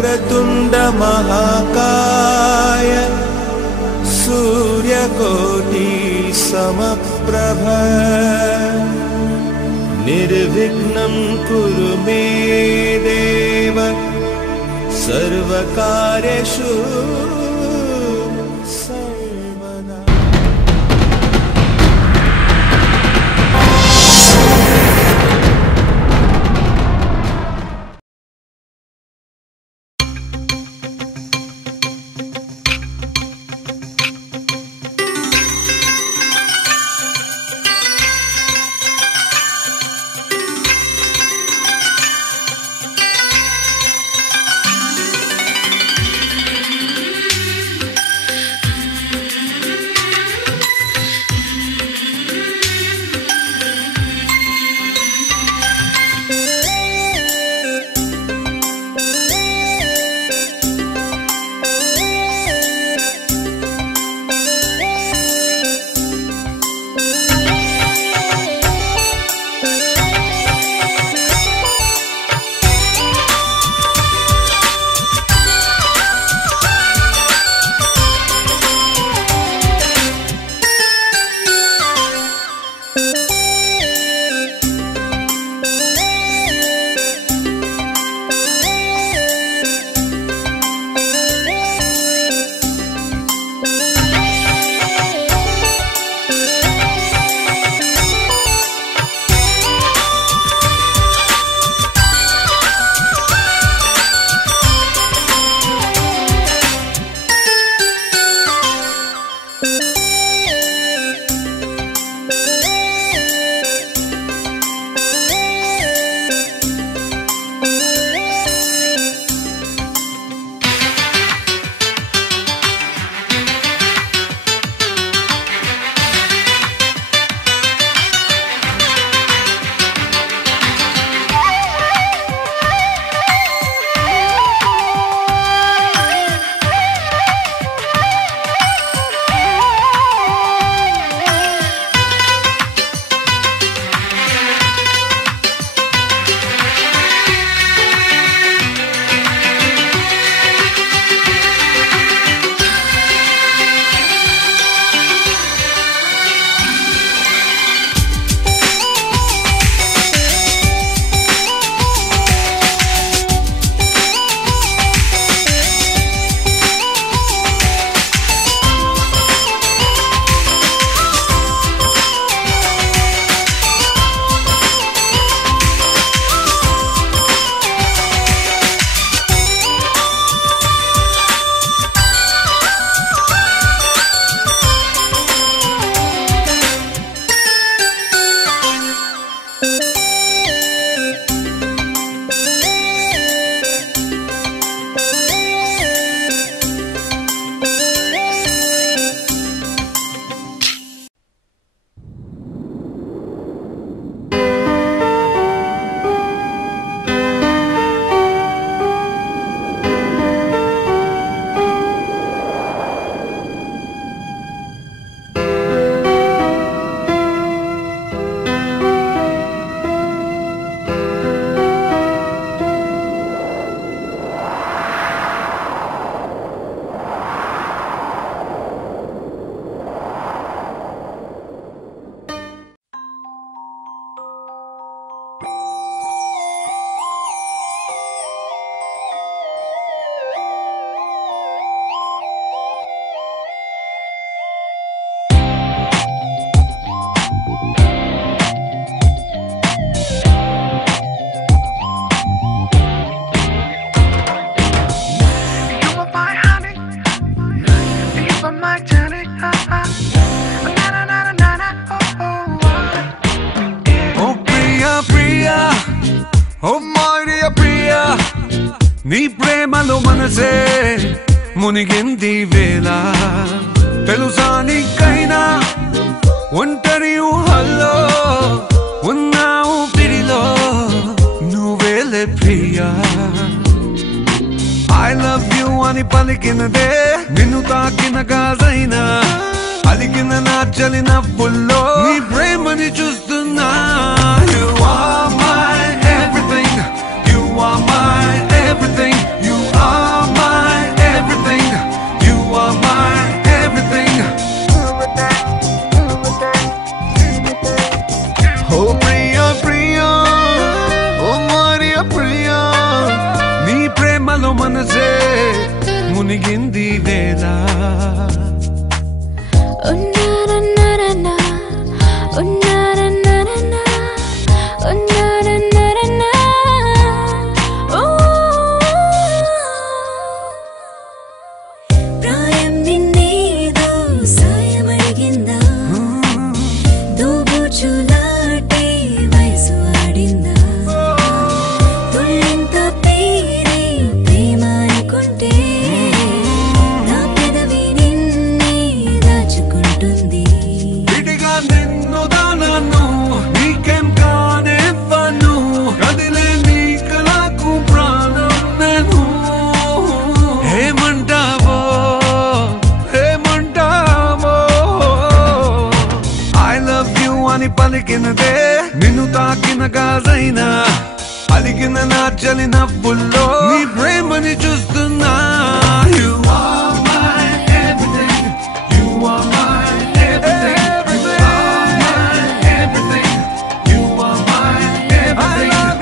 वक्रतुंड महाकाय सूर्यकोटि समप्रभ निर्विघ्नं कुरु मे देव सर्वकार्येषु నీ ప్రేమలో మనసే మునిగింది వేళ తెలుసా నీకైనా ఒంటరి ఊహల్లో ఉన్నావు పిడిలో నువ్వేలే ప్రియా I love you అని పలికినదే నిన్ను తాకిన గాజైనా అలికిన నా చలి నవ్వుల్లో నీ ప్రేమని చూస్తున్నా You are my everything You are my everything You are ఓ ప్రియా ప్రియా ఓ మరియా ప్రియా నీ ప్రేమలో మనసే మునిగింది వేళ పలికినదే నిన్ను తాకిన గాజైనా అలిగిన నా చలి నవ్వుల్లో నీ ప్రేమని చూస్తున్నా You are my everything. You are my everything. You are my everything. You are my everything. I love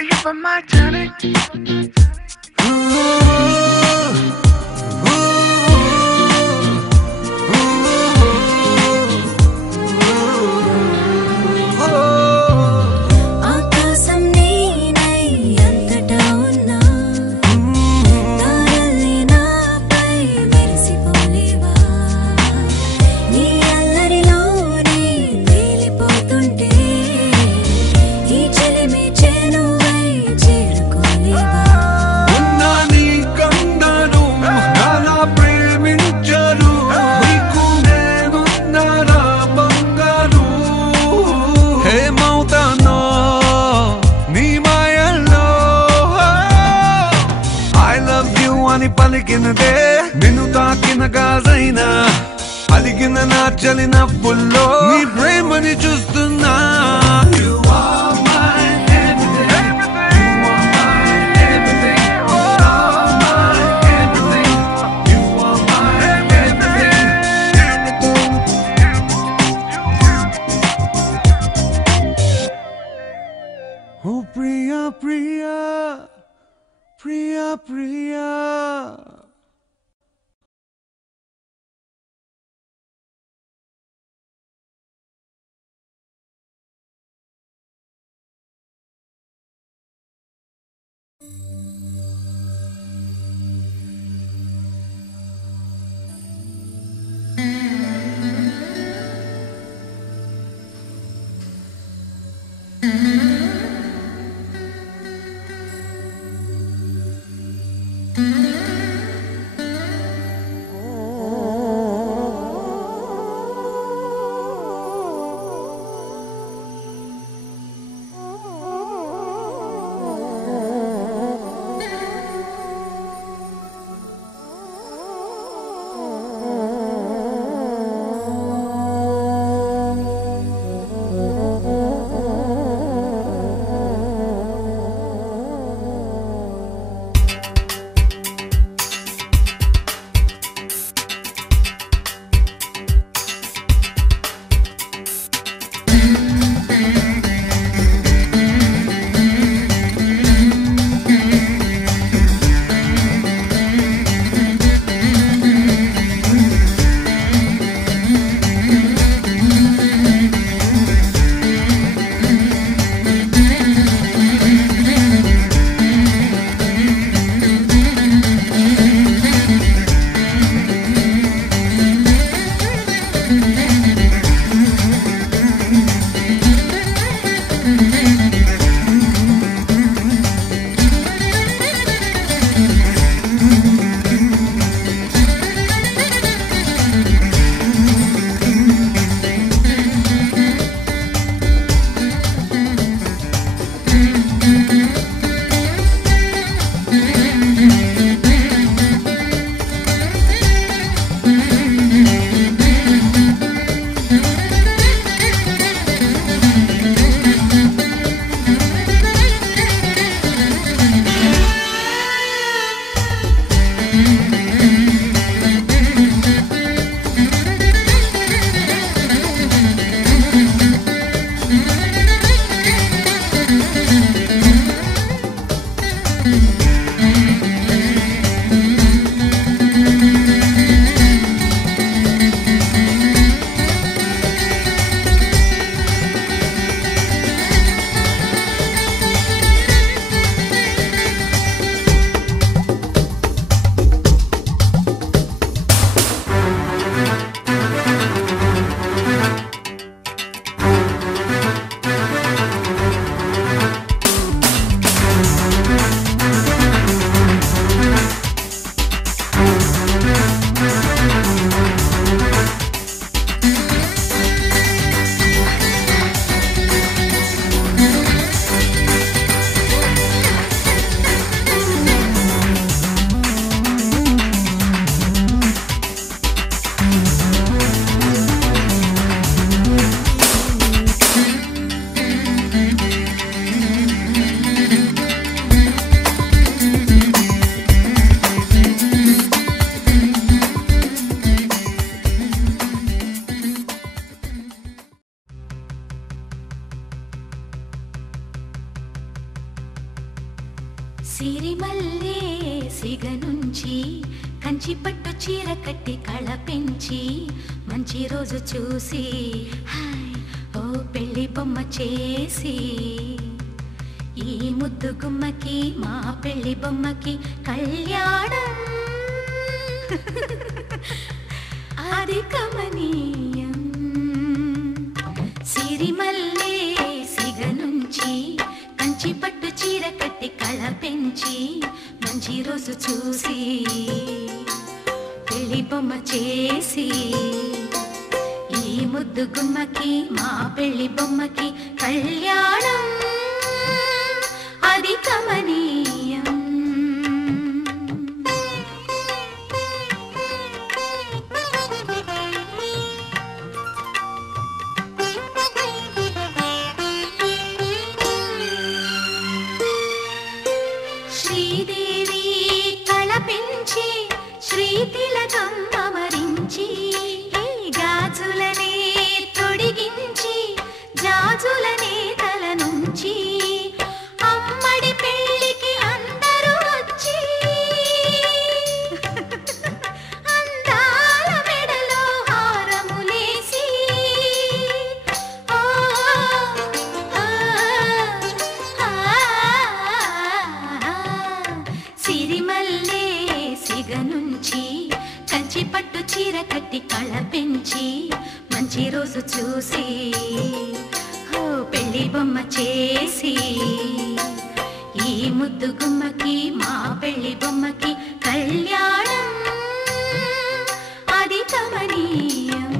you, my tonic. ఆకాశం నీనై అంతటా ఉన్నా తారల్ని నాపై మెరిసిపోలేవా నీ అల్లరిలోనే తేలిపోతుంటే ఈ చెలిమి చేనువై చేరుకోలేవా ఉన్నా నీ కండను నాలా ప్రేమించరు నీకు నేనున్నారా బంగారు హేమవుతానో నీ మాయల్లో I love you అని పలికినదే నిన్ను తాకిన గాజైనా అలిగిన నా చలి నవ్వుల్లో నీ ప్రేమని చూస్తున్నా You are my everything. You are my everything. You are my everything. You are my everything. Oh Priya Priya Priya Priya సిరిమల్లే సిగ నుంచి కంచి పట్టు చీర కట్టి కళ పెంచి మంచి రోజు చూసి హాయ్ ఓ పెళ్లి బొమ్మ చేసి ఈ ముద్దు గుమ్మకి మా పెళ్లి బొమ్మకి కళ్యాణం అది కమనీయం. సిరిమల్లే సిగ నుంచి కంచి పట్టు చీర కట్టి కళ పెంచి మంచి రోజు చూసి పెళ్లి బొమ్మ చేసి ఈ ముద్దు గుమ్మకి మా పెళ్లి బొమ్మకి కళ్యాణం అది కమనీయం. శ్రీదేవి కళ పెంచి శ్రీతిలకం అమరించి గాజులనే తొడిగించి జాజులనే తల నుంచి అమ్మడి పెళ్ళికి అందరూ వచ్చి అందాల మెడలో హారములేసి సిరిమల్లే సిగ నుంచి కంచి పట్టు చీర కట్టి కళ పెంచి మంచి రోజు చూసి పెళ్లి బొమ్మ చేసి ఈ ముద్దు గుమ్మకి మా పెళ్లి బొమ్మకి కళ్యాణం అది కమనీయం.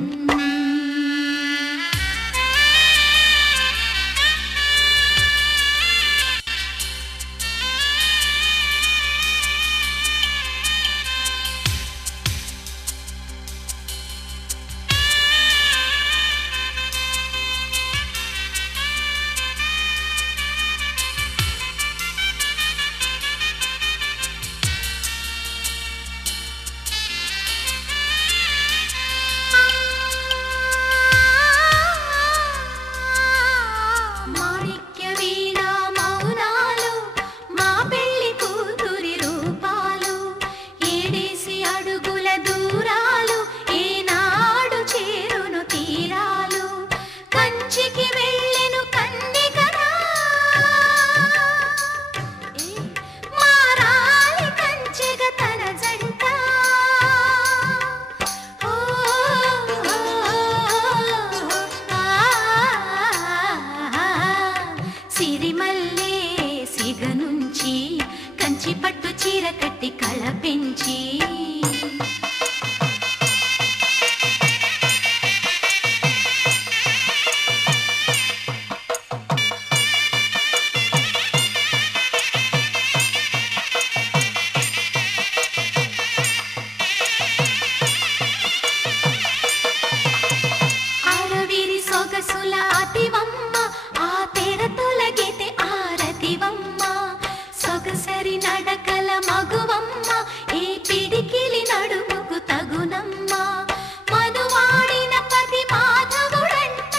సిరిమల్లే సిగ నుంచి కంచి పట్టు చీర కట్టి కళ పెంచి ఆరవిరి సొగసుల అతివమ్మ ఆ తెర తొలగితే ఆరతివమ్మ సొగసరి నడకల మగువమ్మ ఈ పిడికిలి నడుముకు తగునమ్మ మనువాడిన పతి మాధవుడంట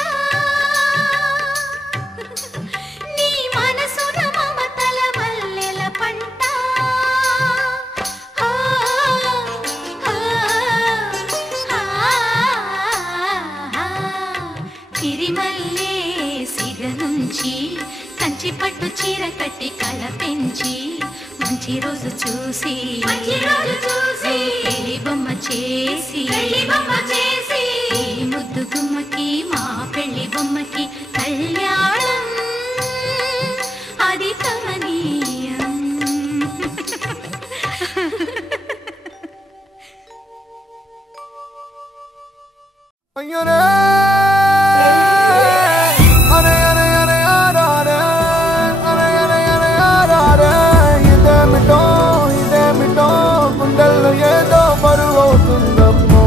నీ మనసున మమతల మల్లెల పంట సిరిమల్లే సిగ నుంచి కంచి పట్టు చీర కట్టి కళ పెంచి మంచి రోజు చూసి పెళ్లి బొమ్మ చేసి ఈ ముద్దు గుమ్మకి మా పెళ్లి బొమ్మకి కళ్యాణం అది కమనీయం. ఏదో బరువవుతుందమ్మో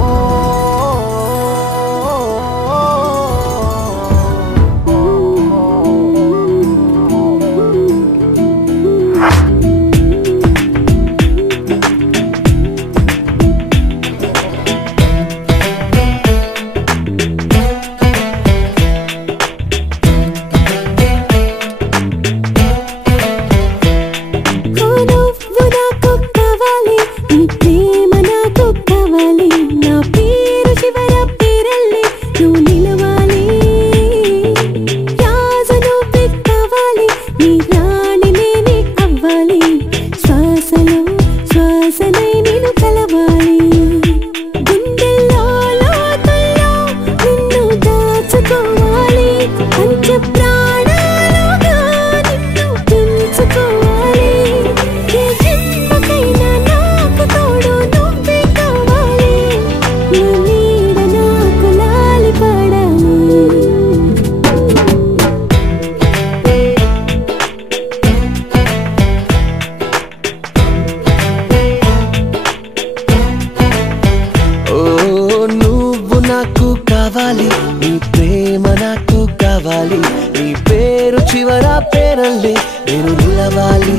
వల్లే నేను నిలవాలి.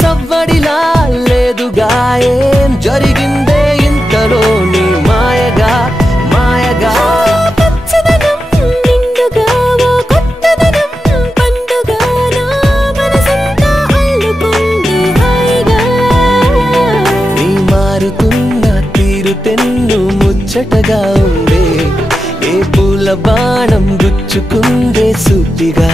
సవ్వడిలా లేదుగా ఏం జరిగిందే ఇంతలో నీ మాయగా మాయగా పచ్చదనం నిండుగా ఓ కొత్తదనం పండుగ నా మనసంతా అల్లుకుంది హాయిగా. నీ మారుతున్న తీరు తెన్ను ముచ్చటగా ఉందే ఏ పూల బాణం గుచ్చుకుందే సూటిగా.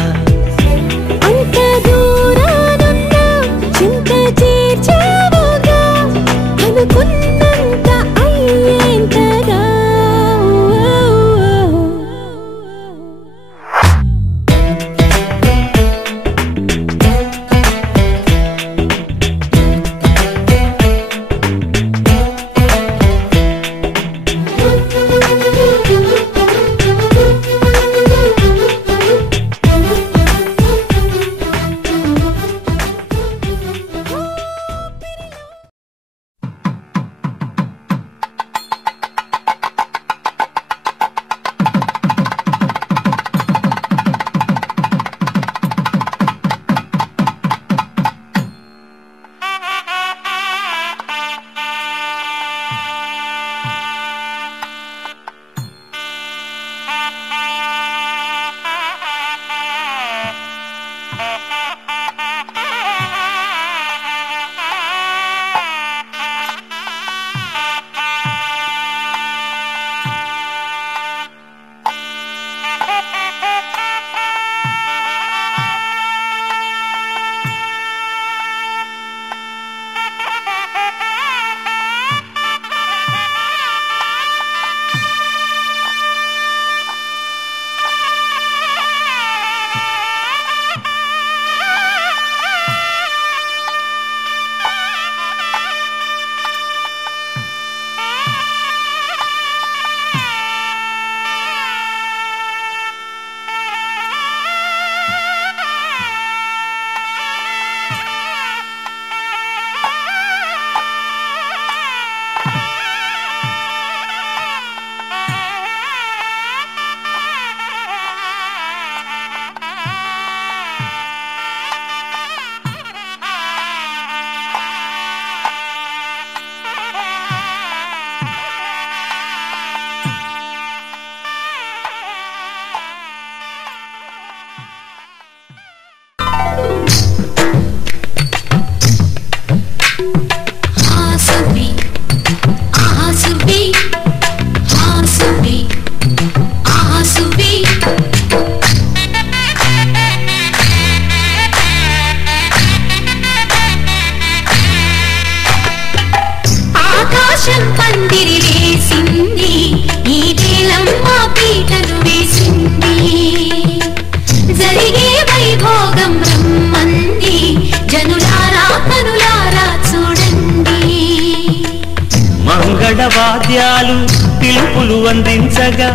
వాద్యాలు పిలుపులు అందించగా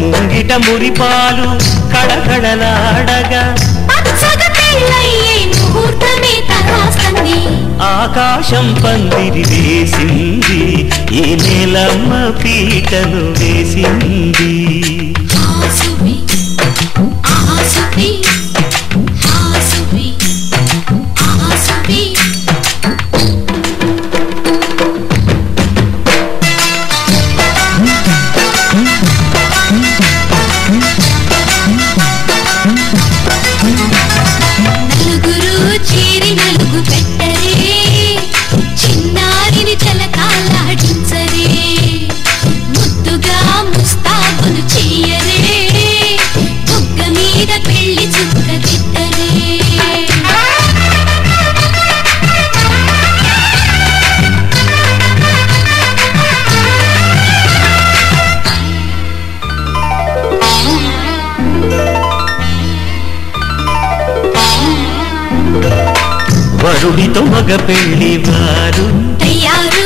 ముంగిట మురిపాలు కడకడలాడగా ఆకాశం పందిరి వేసింది ఈ నేలమ్మ పీటను వేసింది. వరుడితో మగ పెళ్లి వారు తయారు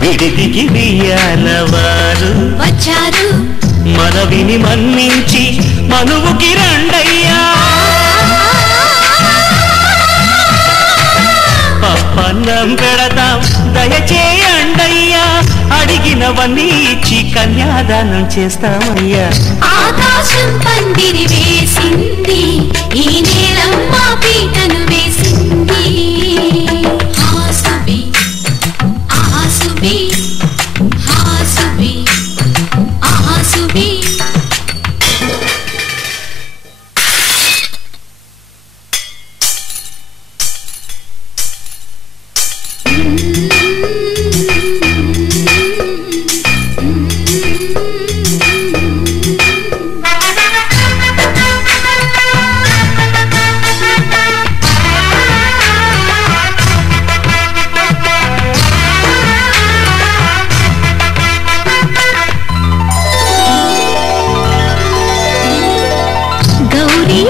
విడిదికి వియ్యాల వారు వచ్చారు మనవిని మన్నించి మనువుకి రండయ్యా పప్పన్నం పెడతాం దయచేయండయ్యా అడిగినవన్నీ ఇచ్చి కన్యాదానం చేస్తామయ్యా ఆకాశం పందిరి వేసింది ఈ నేలమ్మ పీటను వేసింది హాసుబి ఆసుబి హాసుబి ఆసుబి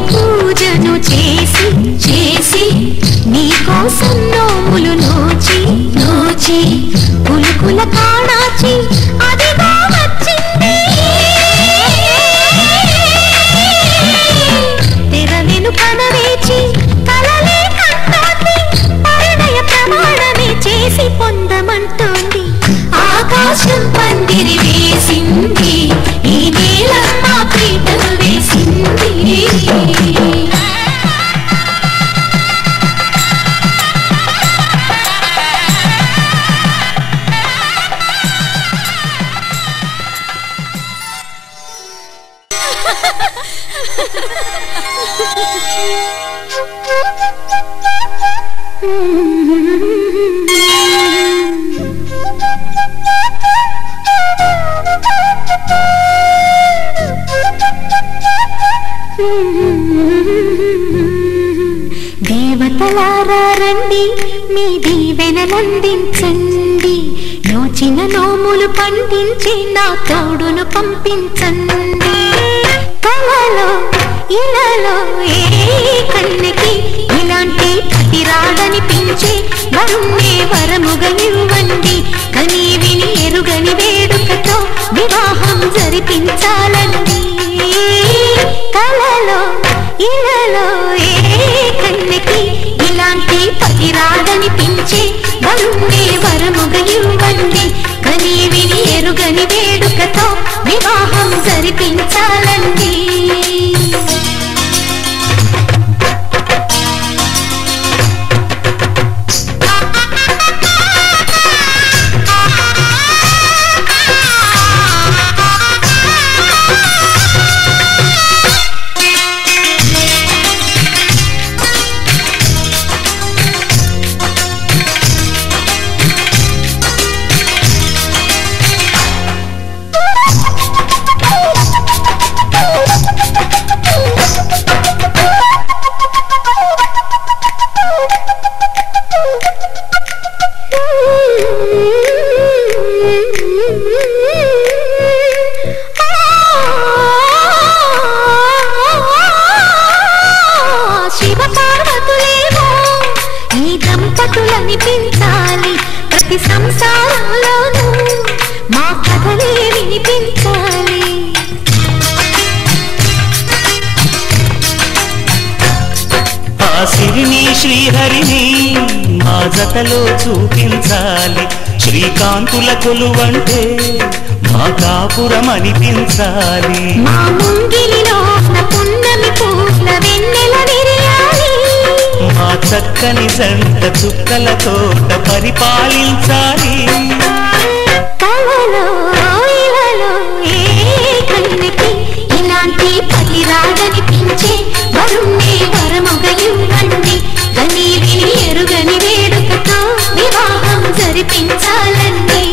పూజను చేసి చేసి నీకోసం నోములు నోచి నోచి పులుకుల కాణాచి అదిగో వచ్చింది తెర వెనుకన వేచి కలలే కంటోంది పరిణయ ప్రమాణమే చేసి పొందమంటోంది ఆకాశం పందిరి వేసింది ఈ నేలమ్మ పీటను వేసింది దేవతలారా రండి మీ దీవెనలందించండి నోచిన నోములు పండించి నా తోడును పంపించండి కలలో ఇలలో ఏ కన్నకి ఇలాంటి పతి రాడనిపించే వరుణ్ణే వరముగా ఇవ్వండి కని విని ఎరుగని వేడుకతో వివాహం జరిపించాలండి కలలో ఇలలో ఏ కన్నకి ఇలాంటి పతి రాడనిపించే వరుణ్ణే వరముగా ఇవ్వండి కని విని ఎరుగని వేడుకతో వివాహం జరిపించాలండి దంపతులనిపించాలి ప్రతి సంసారంలోనూ మా కథలే వినిపించాలి ఆ సిరిని శ్రీహరిని మా జతలో చూపించాలి శ్రీకాంతుల కొలువంటే మా కాపురం అనిపించాలి మా ముంగిలిలో పున్నమి పూల వెన్నెల విరియాలి మా చక్కని జంట చుక్కల తోట పరిపాలించాలి కలలో ఇలలో ఏ కన్నకి ఇలాంటి పతి రాడనిపించే వరుణ్ణే వరముగా ఇవ్వండి కని విని ఎరుగని వేడుకతో వివాహం జరిపించాలండి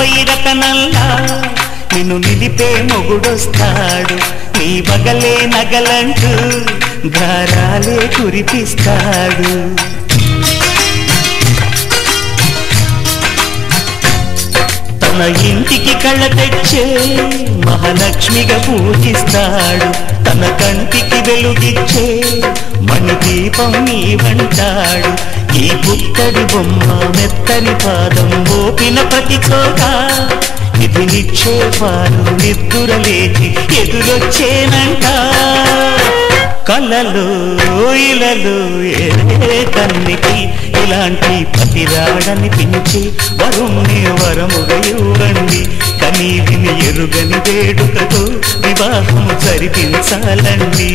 పై రతనల్లా నిన్ను నిలిపే మొగుడొస్తాడు నీ బగలే నగలంటూ గారాలే కురిపిస్తాడు తన ఇంటికి కళ్ళ తెచ్చే మహాలక్ష్మిగా పూజిస్తాడు తన కంటికి వెలుగిచ్చే మణిదీపం నీవంటాడు ఈ పుత్తడి బొమ్మ మెత్తని పాదం ఓపిన ప్రతి చోట ఇది నిక్షేపాలు నిద్దురలేచి ఎదురొచ్చేనంట కళ్ళలో ఇలలో ఏ కన్నికి ఇలాంటి పతిరాడనిపించి వరుణ్ణి వరముగా ఇవ్వండి కనీ విని ఎరుగని వేడుకతో వివాహం జరిపించాలండి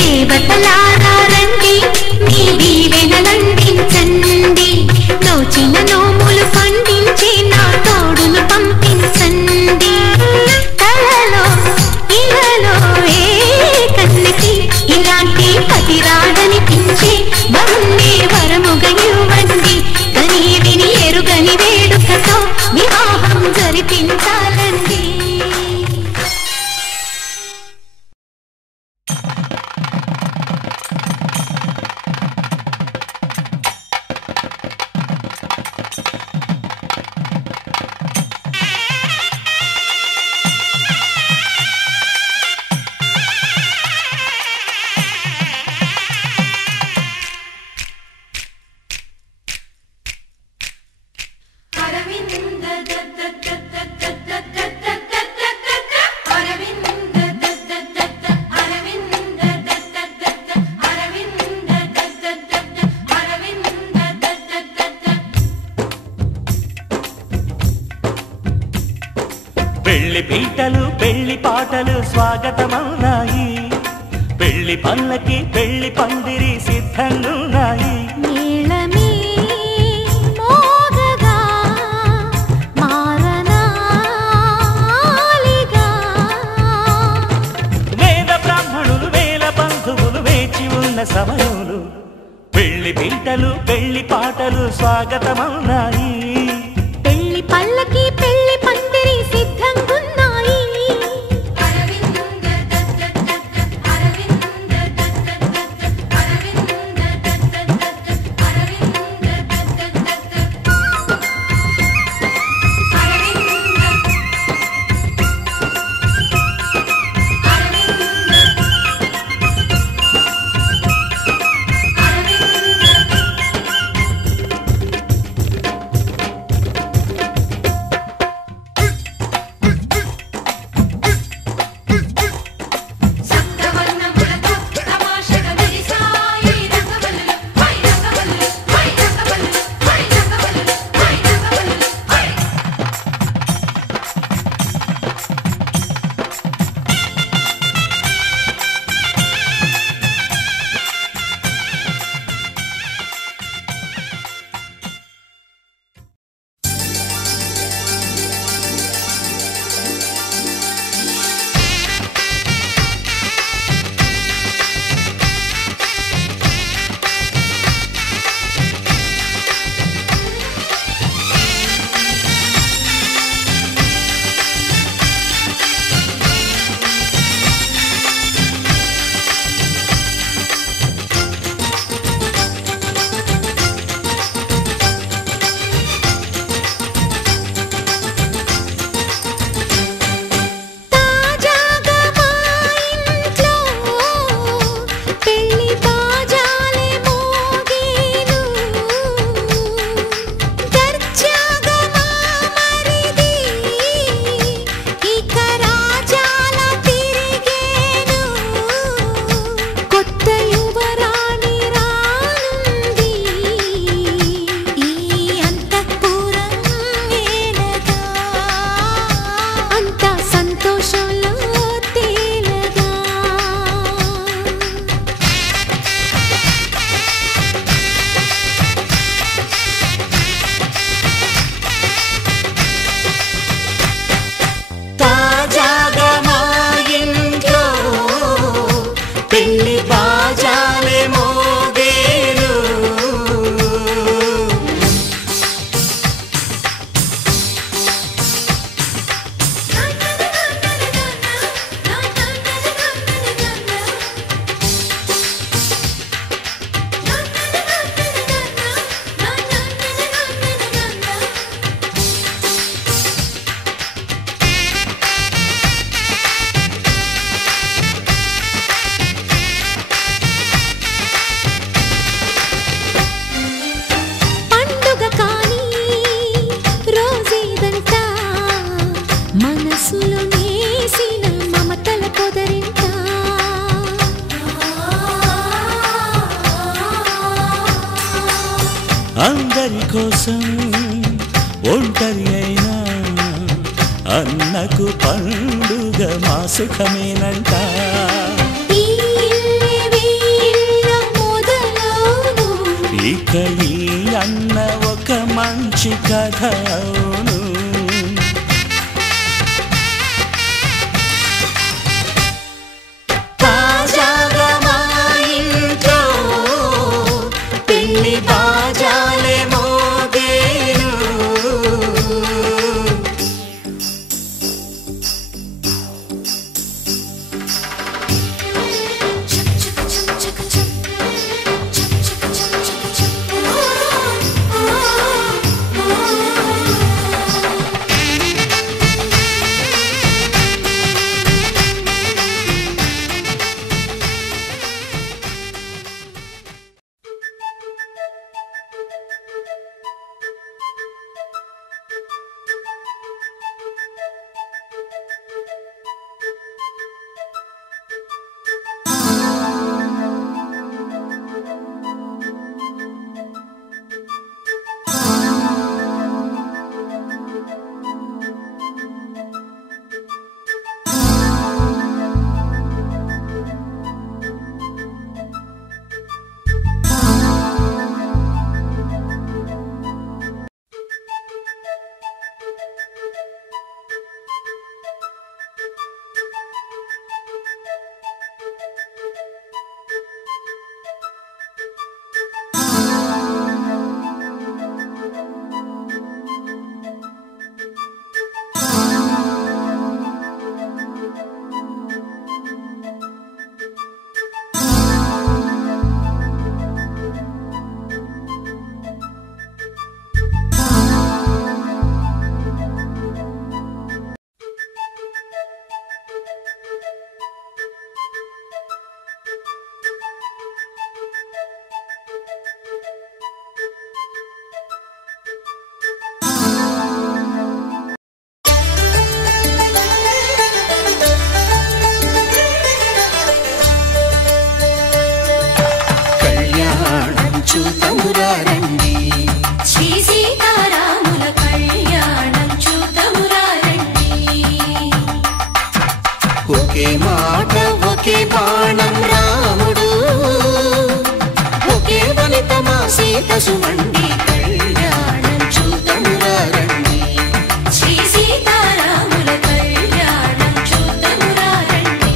దేవతలారా రండి మీ దీవెనలందించండి నోచిన నోములు పండించి నా తోడును పంపించండి కలలో ఇలలో ఏ కన్నికి ఇలాంటి పతిరాడనిపించి వరుణ్ణి వరముగా ఇవ్వండి కనీ విని ఎరుగని వేడుకతో వివాహం జరిపించాలండి పెళ్లి పీటలు పెళ్లి పాటలు స్వాగతమవునాయి పెళ్లి పల్లకి పెళ్లి పందిరి సిద్ధంగున్నాయి నీళమే మోగగా మారనాలిగా వేద బ్రాహ్మణులు వేల బంధువులు వేచి ఉన్న సమయంలో పెళ్లి పీటలు పెళ్లి పాటలు స్వాగతమవునాయి పెళ్లి పల్లకి పెళ్లి పందిరి సిద్ధంగున్నాయి అందరి కోసం ఒంటరి అయినా అన్నకు పండుగ మా సుఖమేనంట. ఇక ఈ అన్న ఒక మంచి కథ అవును. తాజాగా మా ఇంట్లో పెళ్లి బాజాలే మోగేను. సుమండి కళ్యాణం చూతమురా రండి. శ్రీ సీతారాముల కళ్యాణం చూతమురా రండి.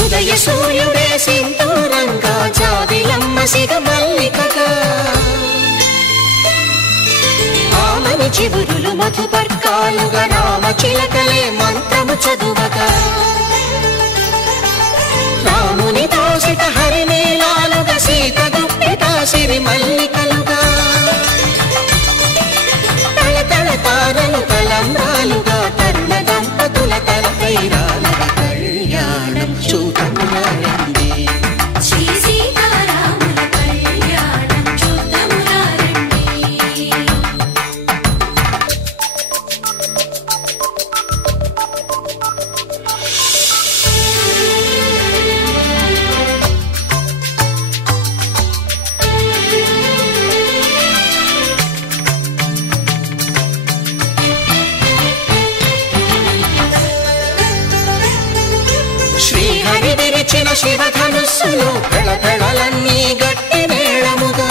ఉదయ సూర్యుడే సింధూరంగా జాబిలమ్మ సిగ మల్లికగా ఆమని చివురులు మధుపర్కాలుగా రామ చిలకలే మంత్రము చదువగా రాముని దోసిట హరినీలాలుగా సీత గుప్పిట సిరి మల్లికలుగా తళతళ తారలు తలంబ్రాలుగా తరుణ దంపతుల తలపైరాలుగా కళ్యాణం చూతమురా రండి. శ్రీ సీతారాముల కళ్యాణం చూతమురా రండి. శ్రీహరి విరిచిన శివధనుస్సులు కళకళలన్నీ గట్టి మేళముగా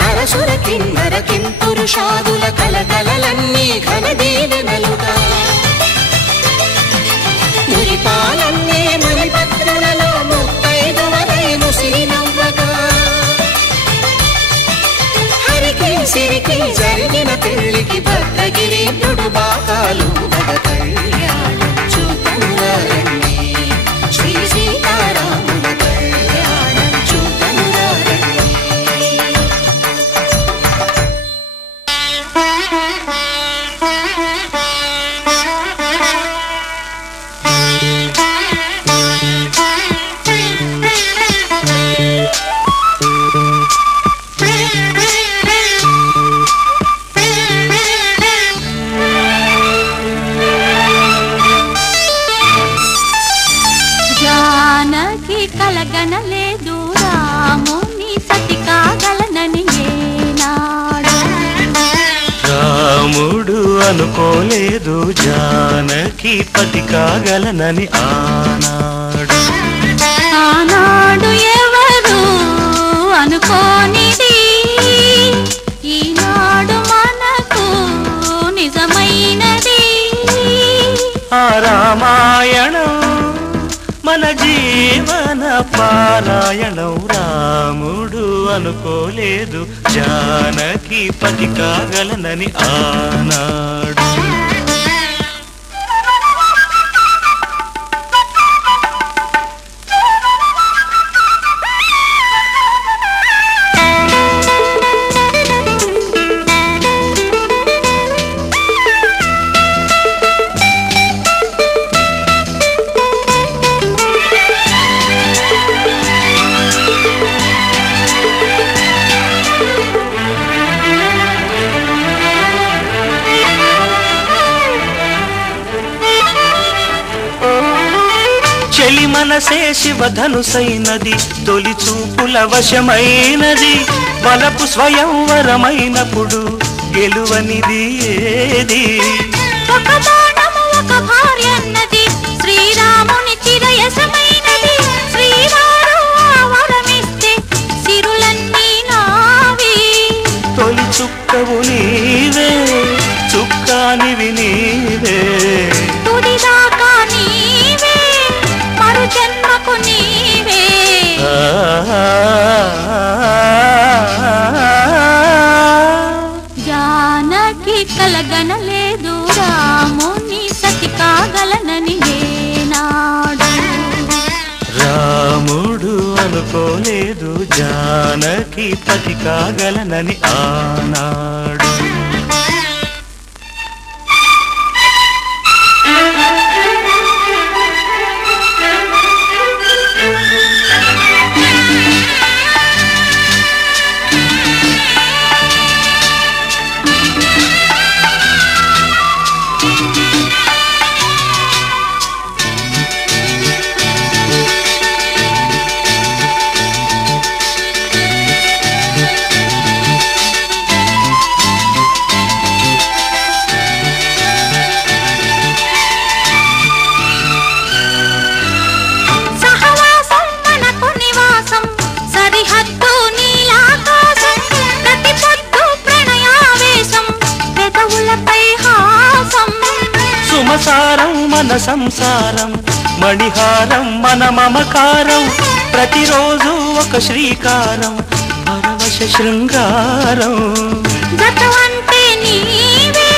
నరసుర కిన్నర కింపురుషాదుల కలకలలన్నీ ఘన దీవెనలుగా మురిపాలన్నీ మణిపత్రులలో ముత్తైదువలై ముసిరి నవ్వగా హరికి సిరికి జరిగిన పెళ్లికి భద్రగిరి నుడు బాకాలు కళ్యాణం చూతమురా రండి. అనుకోలేదు జానకి పతి కాగలనని ఆనాడు ఎవరు అనుకోనిది ఈనాడు మనకు నిజమైనది. ఆ రామాయణం మన జీవన పారాయణం. రాముడు అనుకోలేదు జానకి పతి కాగలనని ఆనాడు. చెలి మనసే శివధనుసైనది, తొలి చూపుల వశమైనది. బలపు స్వయంవరమైనప్పుడు గెలువనిది ఏది? ఒక బాణము ఒక భార్య అన్నది, శ్రీరాముని చిరయసమైనది. శ్రీవారు వరమిస్తే సిరులన్నీ నావి. తొలి చుక్కవు నీవే, చుక్కానివి నీవే. తుదిదాకా నీవే, మరు జన్మకు నీవే. జానకి కలగనలేదు రాముని సతి కాగలనని ఏనాడు. రాముడు అనుకోలేదు జానకి పతి కాగలనని ఆనాడు. సుమసారం మన సంసారం, మణిహారం మన మమకారం. ప్రతిరోజు ఒక శ్రీకారం, పరవశ శృంగారం. గతమంటే నీవే,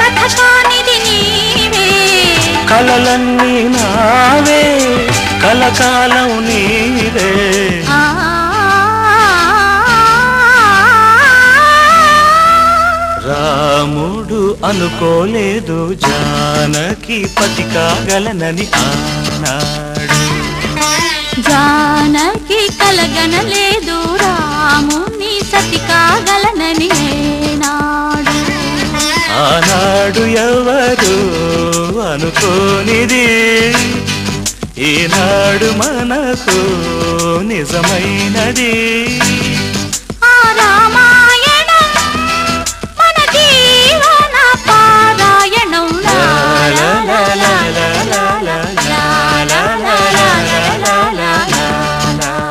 కథకానిది నీవే. కలలన్నీ నావే, కలకాలం నీవే. రాముడు అనుకోలేదు జానకి పతి కాగలనని ఆనాడు. జానకి కలగనలేదు రాముని సతి కాగలనని ఏనాడు. ఆనాడు ఎవరు అనుకోనిది ఈనాడు మనకు నిజమైనది. ఆ రామాయణం మన జీవన పారాయణం. లా లా లా లా లా లా లా లా లా లా లా లా లా లా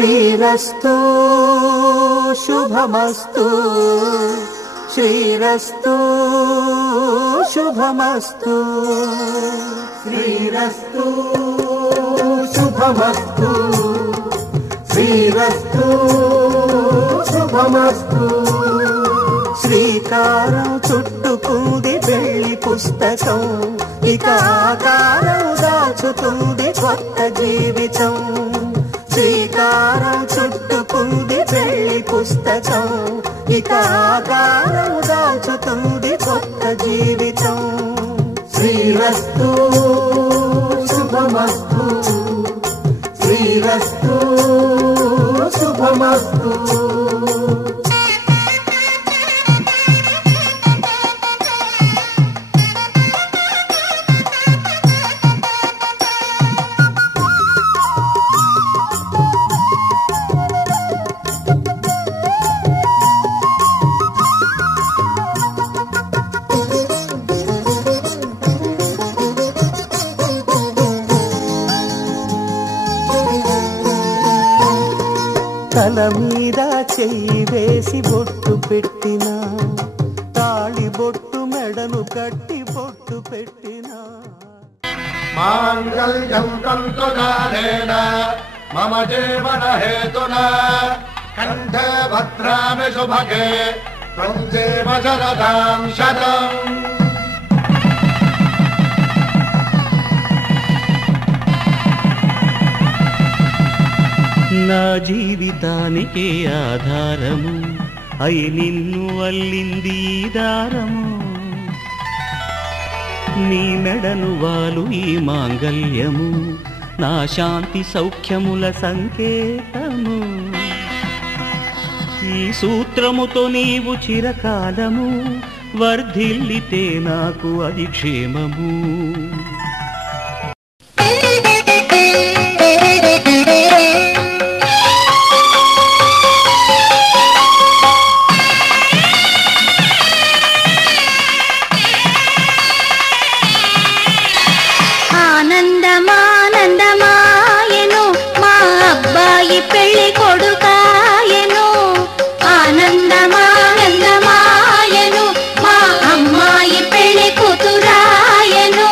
శ్రీరస్తు శుభమస్తు శ్రీరస్తు శుభమస్తు శ్రీరస్తు శుభమస్తు శ్రీరస్తు శుభమస్తు శ్రీకారం చుట్టుకుంది వెళ్లి పుస్తకం ఇక ఆకారం దాచుతుంది కొత్త జీవితం శ్రీకారం చుట్టుకుంది వెళ్లి పుస్తకం ఇక ఆకారం దాచుతుంది కొత్త జీవితం శ్రీరస్తు శుభమస్తు శ్రీరస్తు శుభమస్తు తల మీద చెయ్యి వేసి బొట్టు పెట్టినా తాళి బొట్టు మెడను కట్టి బొట్టు పెట్టినా మాంగళ్యం తంతునానేన మమ జీవన హేతునా కంఠే భద్రామి శుభగే త్వం జీవ శరదాం శతం నా జీవితానికి ఆధారము అయి నిన్ను అల్లింది దారము నీ మెడను వాలు ఈ మాంగల్యము నా శాంతి సౌఖ్యముల సంకేతము ఈ సూత్రముతో నీవు చిరకాలము వర్ధిల్లితే నాకు అది క్షేమము ఆనందమానందమాయను మా అబ్బాయి పెళ్లి కొడుకాయను ఆనందమానందమాయను మా అమ్మాయి పెళ్లి కూతురాయను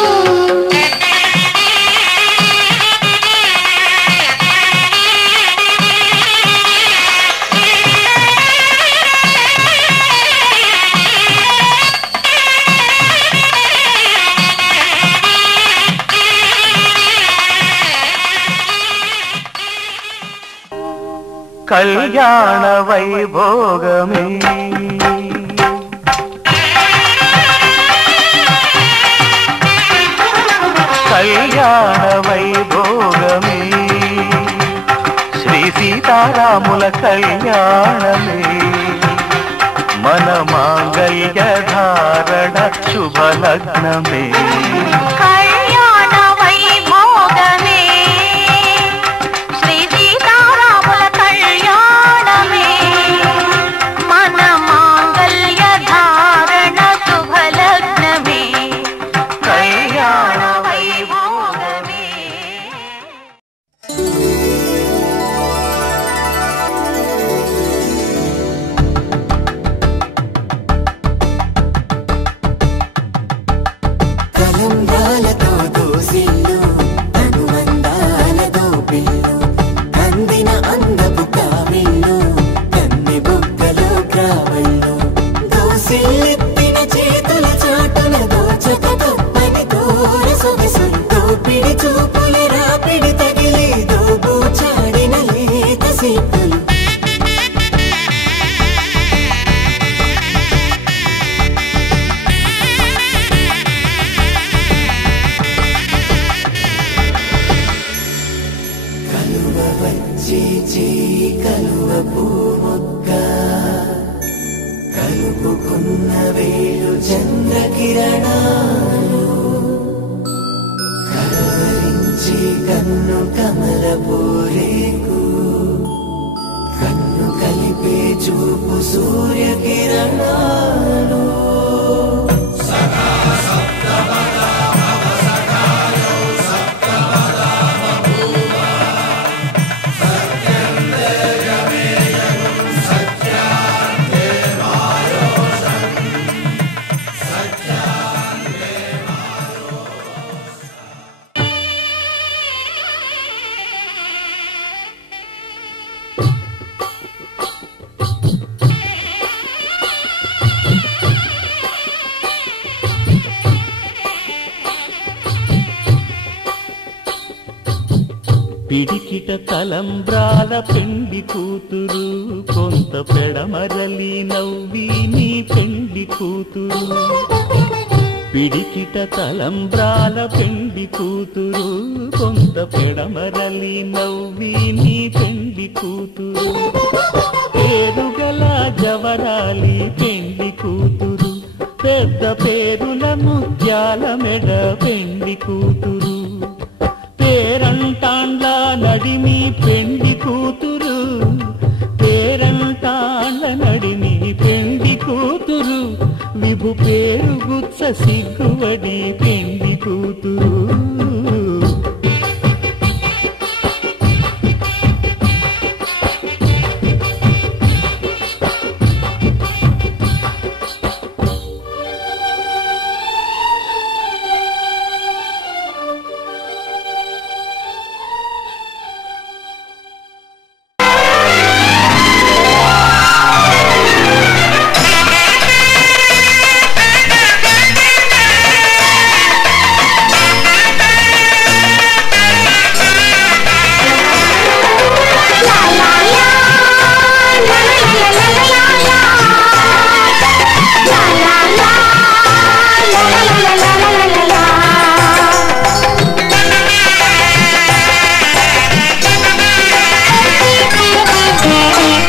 కళ్యాణ వైభోగమే కళ్యాణ వైభోగమే శ్రీ సీతారాముల కళ్యాణమే మన మాంగళ్య ధారణ శుభలగ్నమే కళ్యాణ వైభోగమే శ్రీ సీతారాముల కళ్యాణమే మన మాంగళ్య ధారణ శుభలగ్నమే కళ్యాణ వైభోగమే కలంబ్రాలతో దోసిల్లు అనువందాలతో పిల్లు అందిన అందపు కావిల్లు కన్ని బుగ్గలో గ్రావళ్ళు దోసిల్లెత్తిన చేతుల చాటున దోచక తప్పని దూర సొగసులు దోపిడి చూపుల రాపిడి తగిలి దోబూచాడిన లేత సీపులు కలువ వచ్చి చేయి కలువ పూమొక్క కలుపుకున్న వేలు చంద్రకిరణాలు కలవరించి కన్ను కమల పూరేకు కన్ను కలిపే చూపు సూర్యకిరణాలు సత్యం పిడికిట తలంబ్రాల పెండి కూతురు కొంత పెడమరలి నవ్వి నీ పెండి కూతురు పిడికిట తలంబ్రాల పెండి కూతురు కొంత పెడమరలి నవ్వి నీ పెండి కూతురు పేరుగల జవరాలి పెండి కూతురు పెద్ద పేరుల ముత్యాల మెడ పెండి కూతురు పేరంటాండ్ల నడిమి పెండి కూతురు పేరంటాండ్ల నడిమి పెండి కూతురు విభు పేరు గుత్స సిగ్గువడి పెండి కూతురు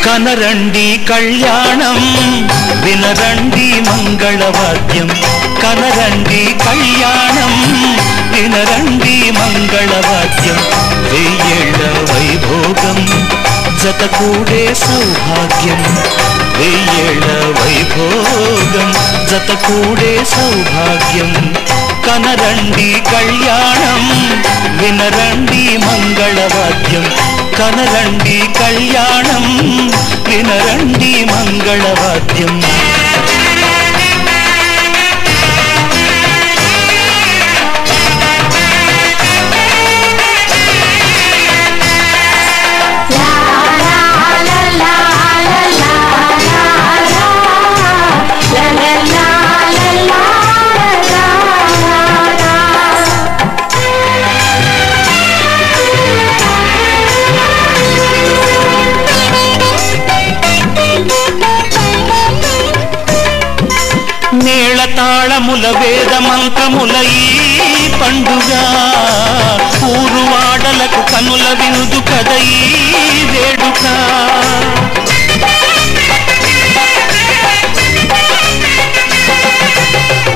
కనరండి కళ్యాణం వినరండి మంగళవాద్యం కనరండి కళ్యాణం వినరండి మంగళవాద్యం వెయ్యేళ్ల వైభోగం జతకూడే సౌభాగ్యం వెయ్యేళ్ల వైభోగం జతకూడే సౌభాగ్యం కనరండి కళ్యాణం వినరండి మంగళవాద్యం కనరండి కళ్యాణం వినరండి మంగళవాద్యం తాళముల వేద మంత్రముల ఈ పండుగ ఊరువాడలకు కనుల వినుదు కద ఈ వేడుక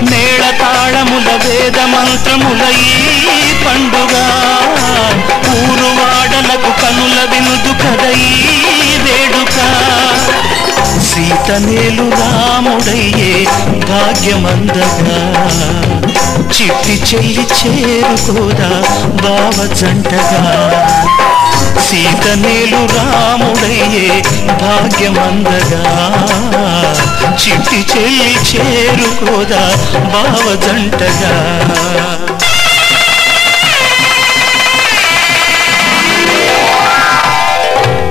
మేళ తాళముల వేద మంత్రముల ఈ పండుగ ఊరువాడలకు కనుల వినుదు కద ఈ వేడుక సీతనేలు రాముడయ్యే భాగ్యమందగా చిట్టి చెల్లి చేరుకోదా బావ జంటగా సీతనేలు రాముడయ్యే భాగ్యమందగా చిట్టి చెల్లి చేరుకోదా బావ జంటగా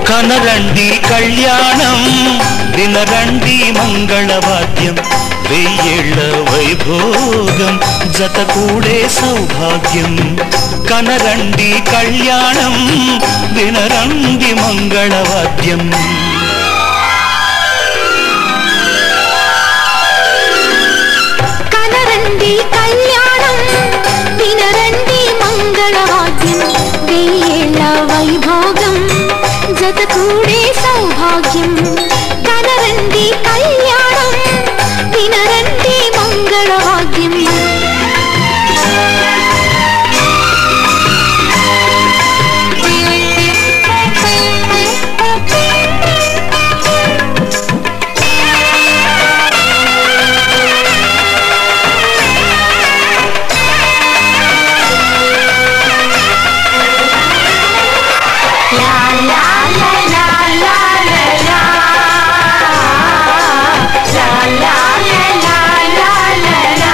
కనరండి కళ్యాణం వినరండి మంగళవాద్యం వెయ్యేళ్ల వైభోగం జతకూడే సౌభాగ్యం కనరండి కళ్యాణం వినరండి మంగళవాద్యం కనరండి కళ్యాణం వినరండి మంగళవాద్యం వెయ్యేళ్ల వైభోగం జతకూడే సౌభాగ్యం కనరండి కళ్యాణం వినరండి మంగళవాద్యం la la la la la la la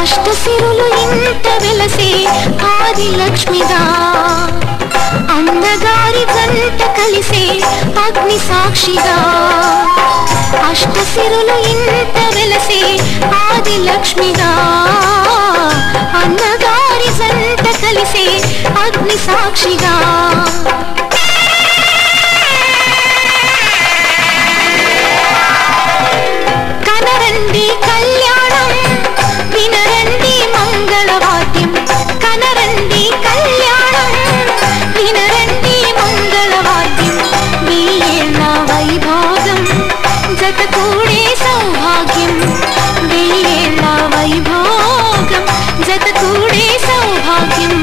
అష్టసిరులు ఇంట వెలసే ఆదిలక్ష్మిగా అన్నగారి జంట కలిసే అగ్ని సాక్షిగా అష్టసిరులు ఇంట వెలసే ఆదిలక్ష్మిగా అన్నగారి జంట కలిసే అగ్ని సాక్షిగా కనరండి కళ్యాణం వినరండి మంగళవాద్యం కనరండి కళ్యాణం వినరండి మంగళవాద్యం వీళ్ళ వైభోగం జత కూడే సౌభాగ్యం వీళ్ళ వైభోగం జత కూడే సౌభాగ్యం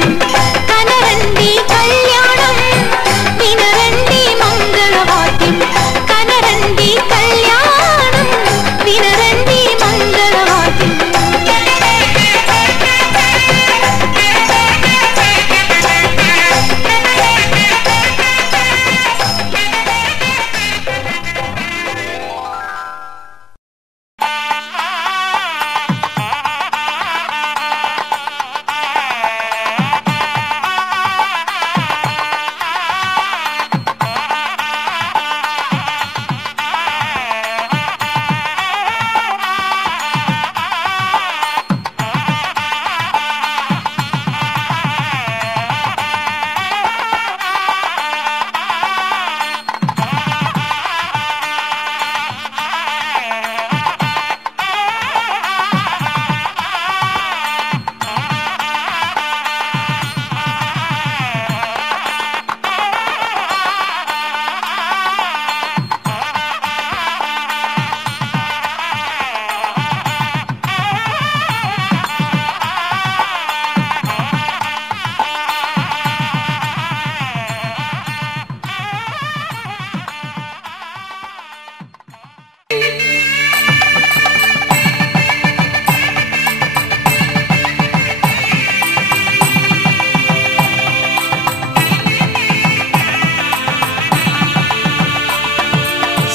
కనరండి కళ్యాణం వినరండి మంగళవాద్యం కనరండి కళ్యాణం వినరండి మంగళవాద్యం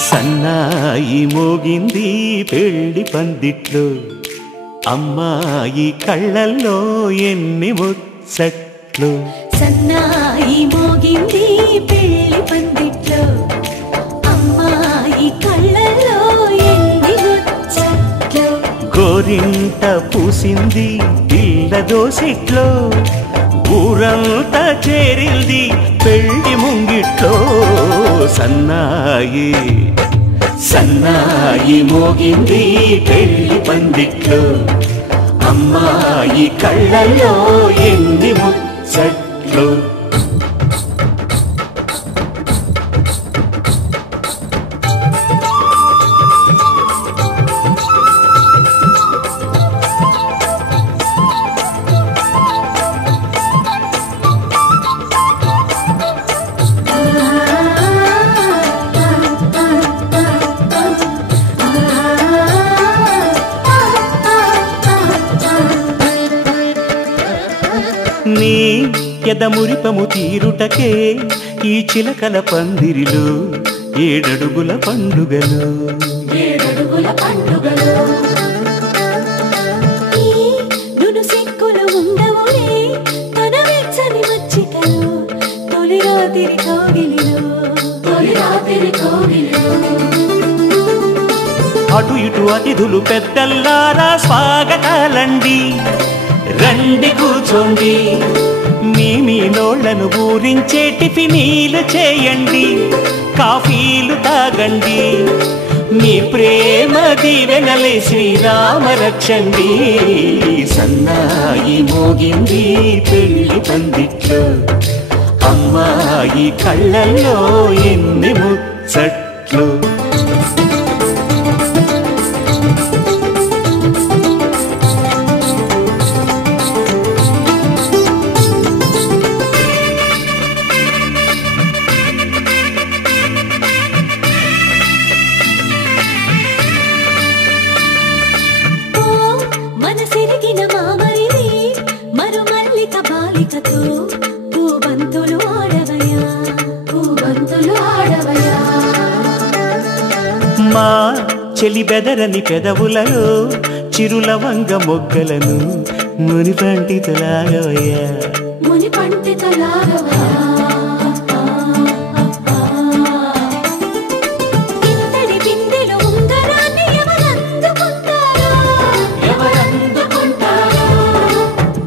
సన్నాయి మోగింది పెళ్లి పందిట్లో అమ్మాయి కళ్ళల్లో ఎన్ని ముచ్చట్లు సన్నాయి మోగింది పెళ్లి పందిట్లో అమ్మాయి కళ్ళల్లో ఎన్ని ముచ్చట్లు గోరింట పూసింది పిల్ల దోసిట్లో ఊరంతా చేరింది పెళ్లి ముంగిట్లో సన్నాయి సన్నాయి మోగింది పెళ్లి పందిట్లో అమ్మాయి కళ్ళల్లో ఎన్ని ముచ్చట్లు నీ ఎదమురిపము తీరుటకే ఈ చిలకల పందిరిలో ఏడడుగుల పండుగలు నును సిక్కులు ఉండవులే తన వెచ్చని మచ్చికలు తొలి రాత్రి కోగిలిలో అటు ఇటు అతిథులు పెద్దల్లారా స్వాగతాలండి రండి కూర్చోండి మీ నోళ్లను ఊరించే టిఫినీలు చేయండి కాఫీలు తాగండి మీ ప్రేమ దీవెనలే శ్రీరామ రక్షండి సన్నాయి మోగింది పెళ్లి పందిట్లో అమ్మాయి కళ్ళల్లో ఎన్ని ముచ్చట్లు మా చెలి బెదరని పెదవులలో చిరులవంగ మొగ్గలను మునిపంటితో లాగవయ్యా మునిపంటితో లాగవయ్యా ఇంతడి బిందెలో ఉంగరాన్ని ఎవరందుకుంటారో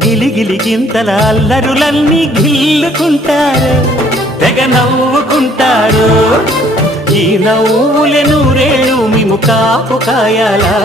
గిలిగిలి గింతల అల్లరులన్నీ గిల్లుకుంటారు తెగ నవ్వుకుంటారు ఈ నవ్వులే నూరేళ్ళు మేము కాపు కాయాలా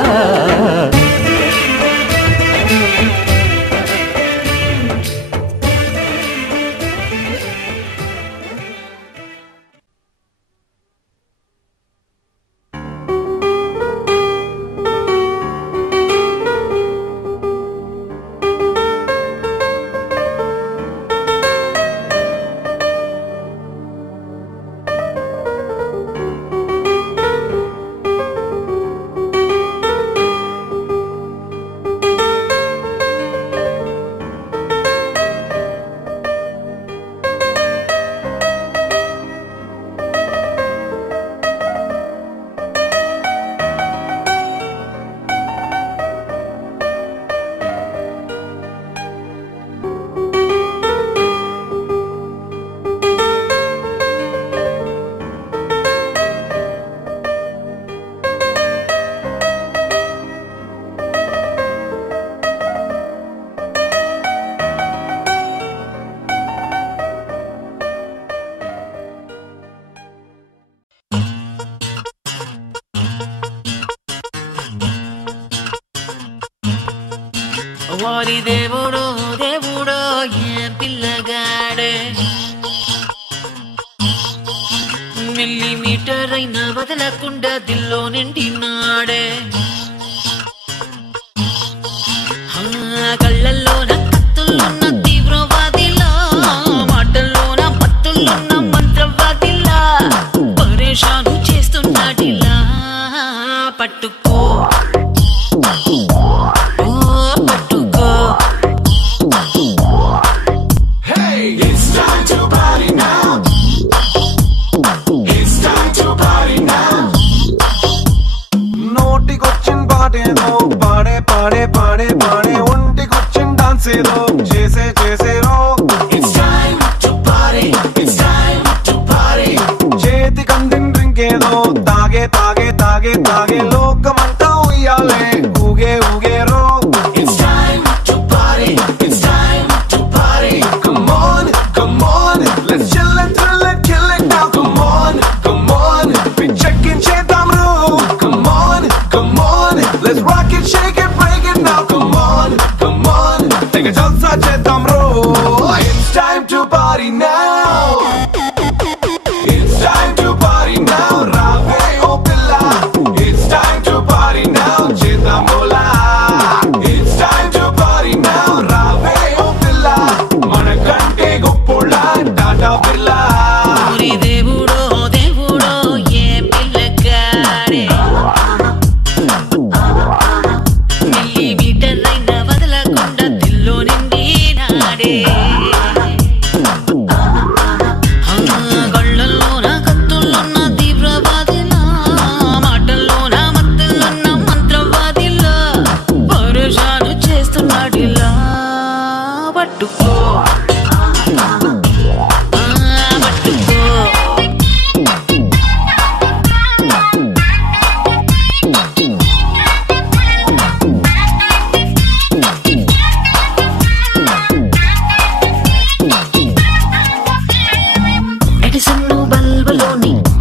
వారి దేవుడో దేవుడో ఏం పిల్లగాడే మిల్లీమీటర్ అయినా వదలకుండా దిల్లో నిండినాడే కళ్ళల్లోన కత్తులున్న తీవ్రవాదిలా మాటల్లోన మత్తులున్న మంత్రవాదిలా పరేషాను చేస్తున్నాడిలా పట్టుకో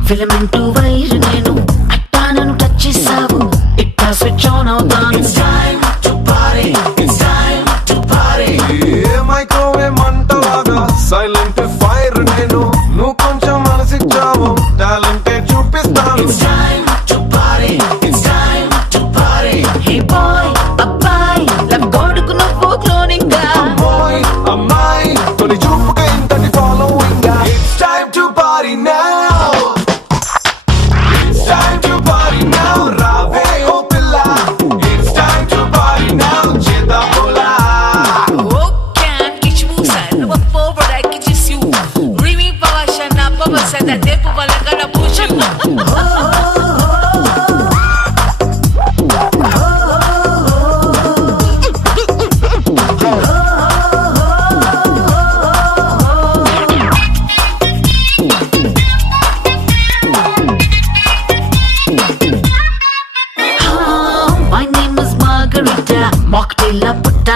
ఫిలమెంటు వైర్ నేను అట్టా నన్ను టచ్ చేసావు ఇట్టా స్విచ్ ఆన్ అవుతాను. It's time to party. It's time to party. Microwave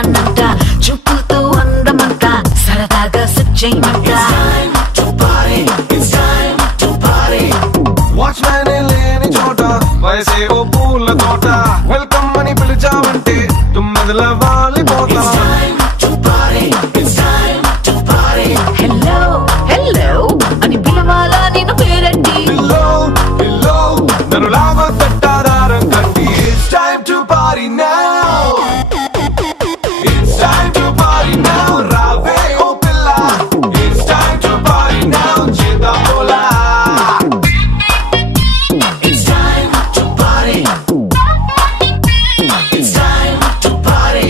చేస్తానంట చూపులతో అందమంట సరదాగా సెట్ చేయమంట వాచ్మ్యాన్ లేని చోట వయసే ఓ పూల తోట వెల్కమ్ అని పిలిచావంటే తుమ్మెదల వాలిపోతా హలో హలో అని పిలవాలా నేను పేరండి పిల్లో పిల్లో నన్ను లాభ పెట్టారారం కండి It's time to party now It's time to party now రావే ఓ పిల్ల It's time to party now చేద్దాం పోలా It's time to party It's time to party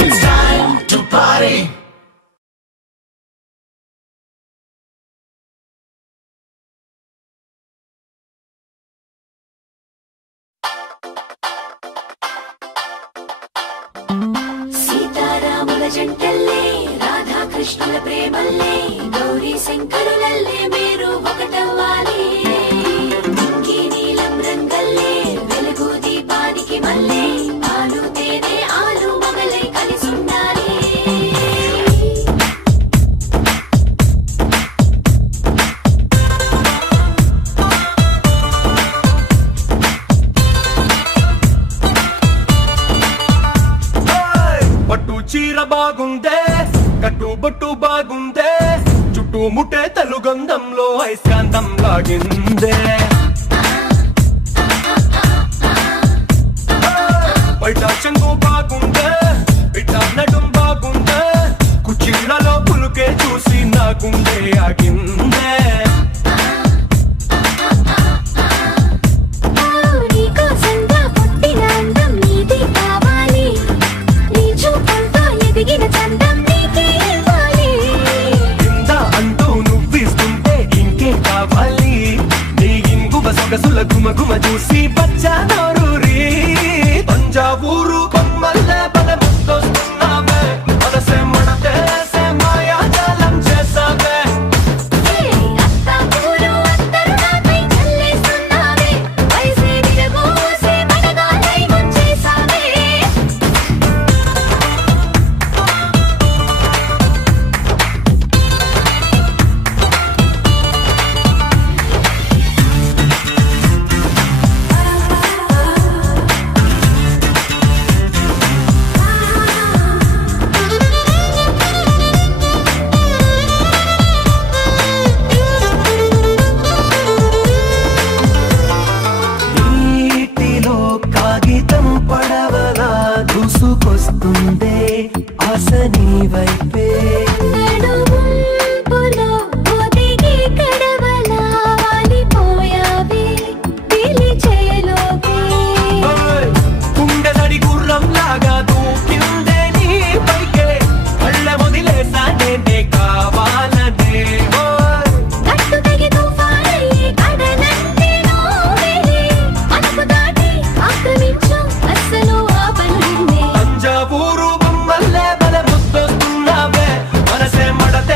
It's time to party సీతారాముల జంటల్లే రాధాకృష్ణుల ప్రేమల్లే గౌరీ శంకరులల్లే మీరు ఒకటవ్వాలి ఇంకి నీలం రంగల్లే వెలుగు దీపానికి మల్లే ఆలు తేనె ఆలు మగలై కలిసుండాలి పట్టు చీర బాగుందే కట్టు బొట్టు బాగుందే చుట్టూ ముట్టే తెలుగంధంలో అయస్కాంతం లాగిందే బయట చెంగు బాగుందే బిడ్డ నడుం బాగుందే కుచ్చిళ్లలో పులుకే చూసి నా గుండె ఆగిందే నీకోసంగా పుట్టిన అందం నీది కావాలి నీ చూపులతో ఎదిగిన చందం నీకే ఇవ్వాలి ఇంత అంటూ నువ్విస్తుంటే ఇంకే కావాలి నీ ఇంగువ సొగసుల గుమగుమ చూసి పచ్చానూరి తంజావూరు కొమ్మల్లే బల ముద్దొస్తున్నావే మనసే మడతేసే మాయాజాలం చేసావే అత్త పూలు అత్తరు నాపై చల్లేస్తున్నావే వయసే విరబోసే మనగాలై ముంచేసావే నీటిలో కాగితం పడవలా దూసుకొస్తుందే ఆశ నీ వైపే నడుముంపులో ఒదిగి కడవలా వాలిపోయావే పిలిచేలోపే గుండెదడి గుర్రం లాగా దూకిందే నీ పైకే కళ్ళ వదిలేసానే నే కావాలనే కట్టు తెగి తుఫానయ్యి కడలంటే నోవేలే మనకు దాటి ఆక్రమించు అస్సలు ఆపను నిన్నే తంజావూరు బొమ్మల్లే బల ముద్దొస్తున్నావే మనసే మడత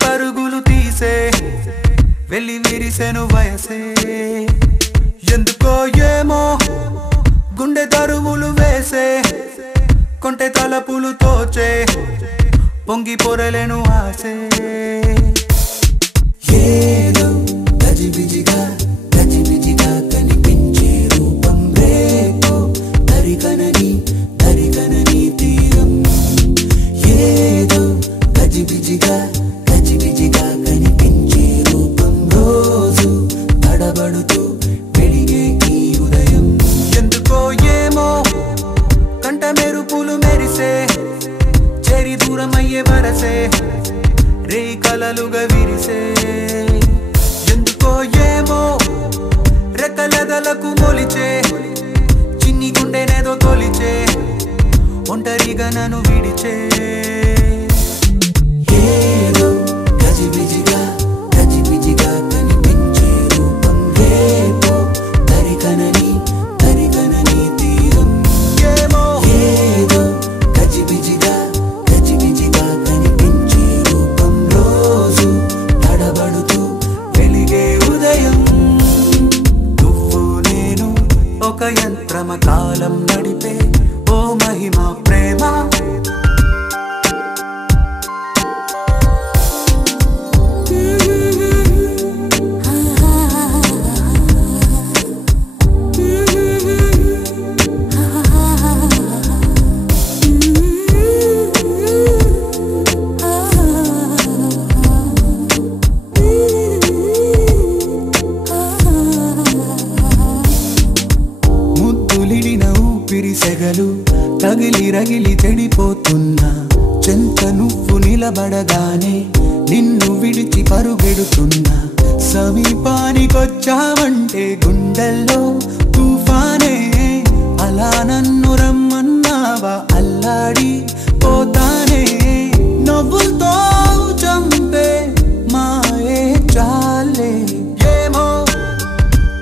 పరుగులు తీసే వెళ్ళి విరిసెను వయసే ఎందుకో ఏమో గుండె దరువులు వేసే కొంటె తలపులు తోచే పొంగి పొరలేను ఆసే ఏదో గజిబిజిగా గజిబిజిగా కనిపించే రూపం రేపో తరిగనని తరిగనని తీరం ఏదో గజిబిజిగా గజిబిజిగా కనిపించే రూపం రోజు తడబడుతూ వెలిగే ఈ ఉదయం ఎందుకో ఏమో కంట మెరుపులు మెరిసే చేరి దూరమయ్యే వరసే రే కలలుగా విరిసే ఎందుకో ఏమో రెక్కలెదలకు మొలిచే చిన్ని గుండెనేదో తొలిచే ఒంటరిగా నన్ను విడిచే ఏదో గజిబిజిగా గజిబిజిగా కనిపించే రూపం రేపో తరిగనని తరిగనని తీరం ఏమో ఏదో గజిబిజిగా గజిబిజిగా కనిపించే రూపం రోజు తడబడుతూ వెలిగే ఉదయం నువ్వు నేను ఒక యంత్రమ కాలం నడిపే ఓ మహిమ ప్రేమ ముద్దులిడిన ఊపిరి సెగలు తగిలి రగిలి చెడిపోతున్నా చెంత నువ్వు నిలబడగానే నిన్ను విడిచి పరుగెడుతున్నా సమీపానికొచ్చావంటే గుండెల్లో తుఫానే అలా నన్ను రమ్మన్నావా అల్లాడి పోతానే నవ్వుతో చంపే మాయే చాలే ఏమో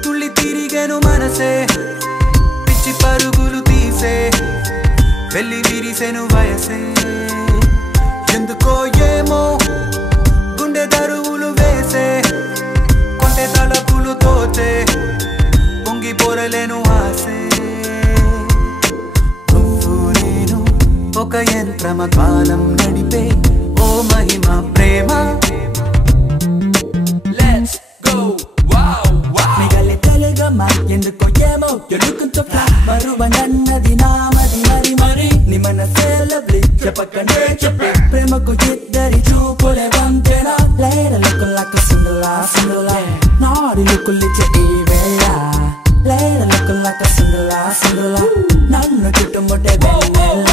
తుళ్ళి తిరిగెను మనసే పిచ్చి పరుగులు తీసే వెళ్ళి విరిసెను వయసే ఎందుకో ఏమో గుండె దరువులు వేసే కొంటె తలపులు తోచే పొంగి పొరలేను ఆసే నువ్వు నేను ఒక యంత్రమ కాలం నడిపే ఓ మహిమ ప్రేమ Let's go, wow, wow. మిగలి తెలుగమ్మా ఎందుకో ఏమో ఎడుకుంటూ మరువనన్నది నామది మరి మరి నీ మనసే లవ్లీ చెప్పకనే చెప్పే ప్రేమకు ఇద్దరి చూపులే వంతెనా లేర లుక్కులకి సుందలా సుందలా నాడి లుక్కులిచ్చే ఈ వేళ లేర లుక్కులకి సుందలా సుందలా నన్ను చుట్టుముట్టే వెన్నెల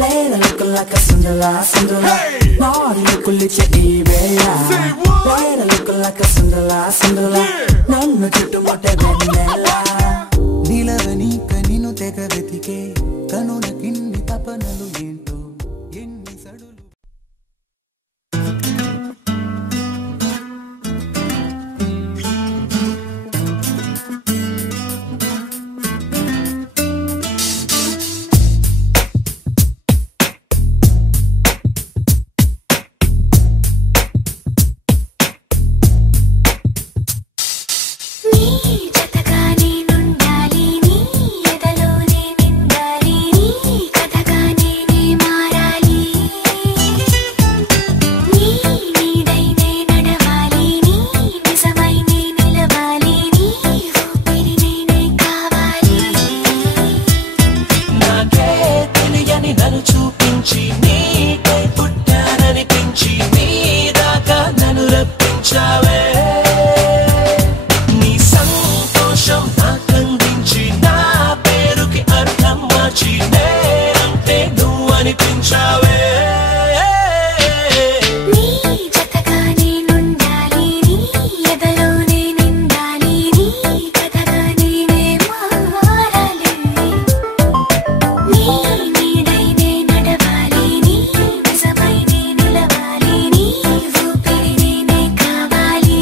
లేర లుక్కులకి సుందలా సుందలా నాడి లుక్కులిచ్చే ఈ వేళ లేర లుక్కులకి సుందలా సుందలా నన్ను చుట్టుముట్టే వెన్నెల నిలవని కనిను తెగ వెతికే కనుల కిన్ని తపనలు ఏంటో ఎన్ని సడులు నీ జతగా నేనుండాలి నీ ఎదలోనే నిండాలి నీ కథగా నేనే మారాలి నీ నీడైనే నడవాలి నీ నిజమై నే నిలవాలి నీ ఊపిరి నేనే కావాలి నాకే తెలియని నన్ను చూపించి నీకై పుట్టాననిపించి నీ దాకా నన్ను రప్పించావే నీ సంతోషం నాకందించి నా పేరుకి అర్థం మార్చి నేనంటే నువ్వు అనిపించావే నీ జతగా నేనుండాలి నీ ఎదలోనే నిండాలి నీ కథగా నేనే మారాలి నీ నీడైనే నడవాలి నీ నిజమై నే నిలవాలి నీ ఊపిరి నేనే కావాలి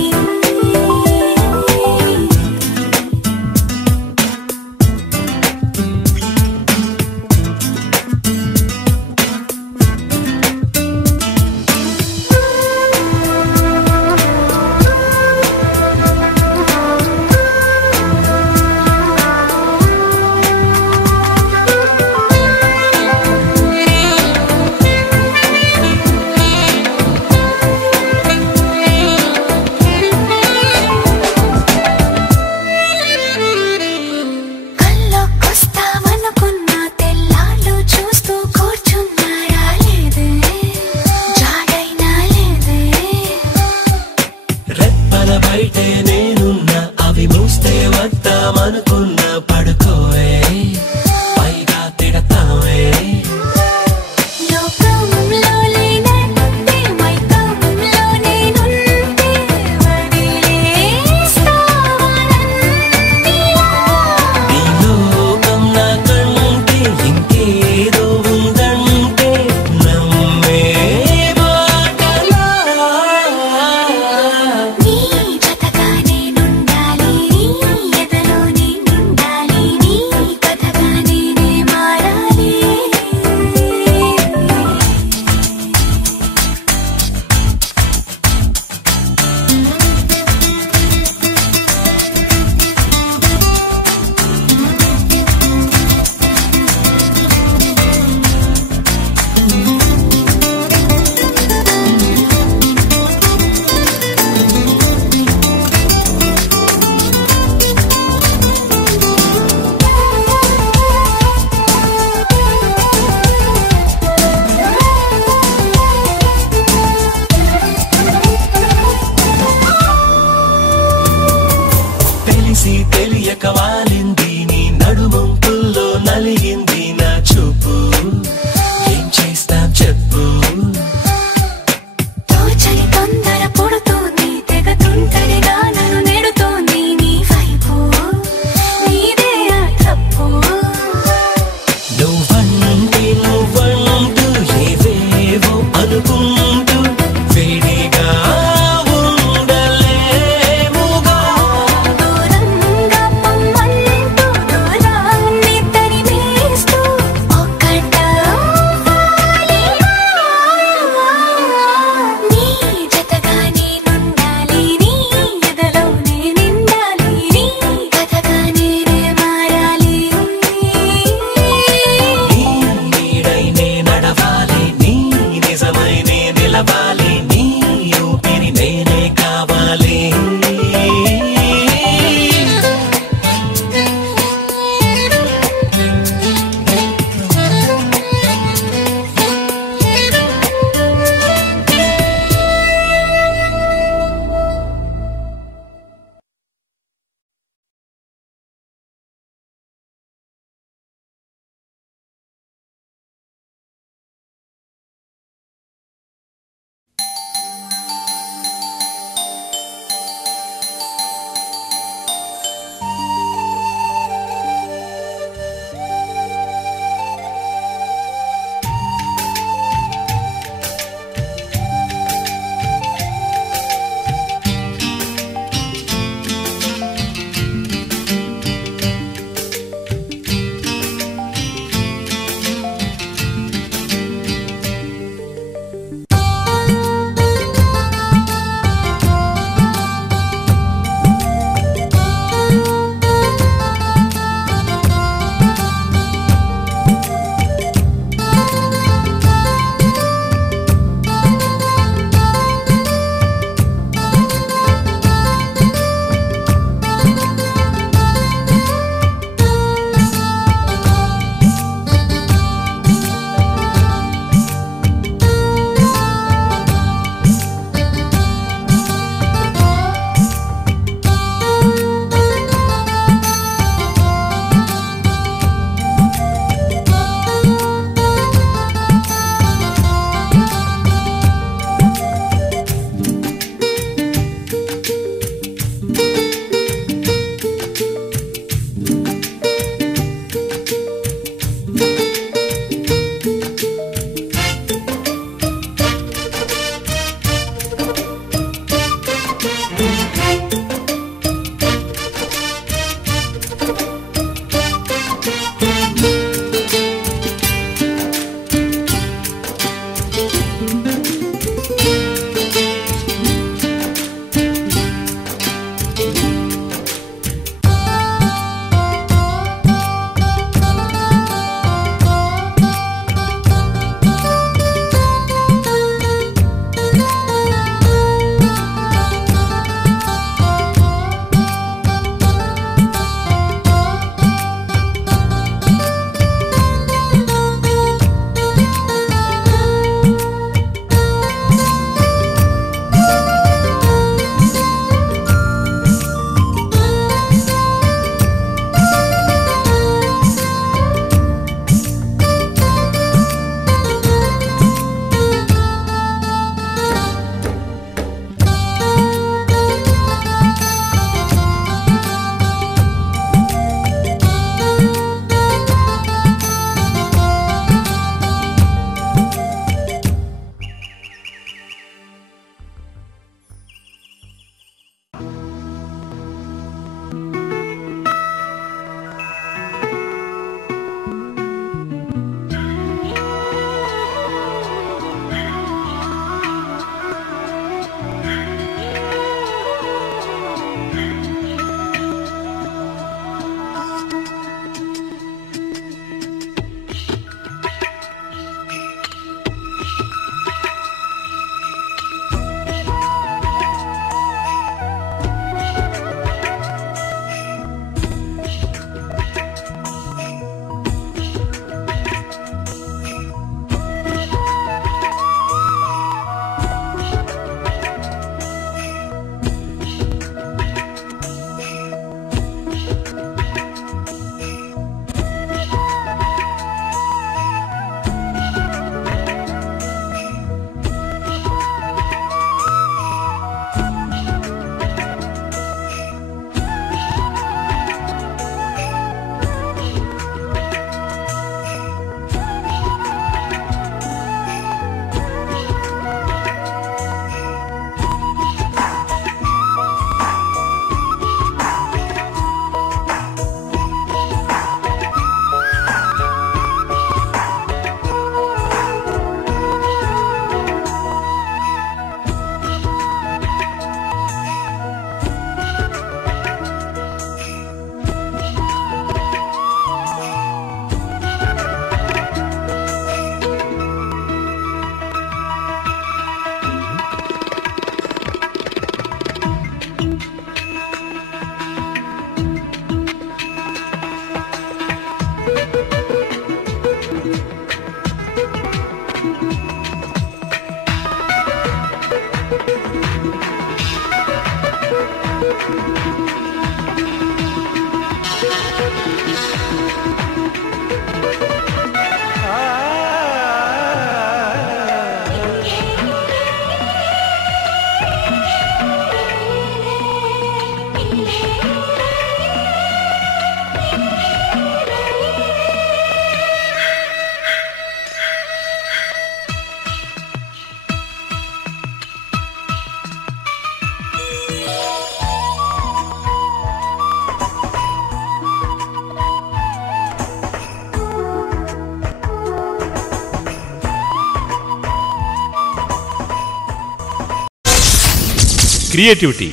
క్రియేటివిటీ,